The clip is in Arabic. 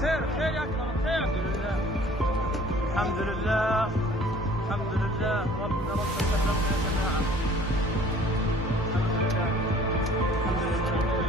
خير خير يا اكرم خير. الحمد لله الحمد لله ربنا رب يسلمنا يا جماعه. الحمد لله الحمد لله.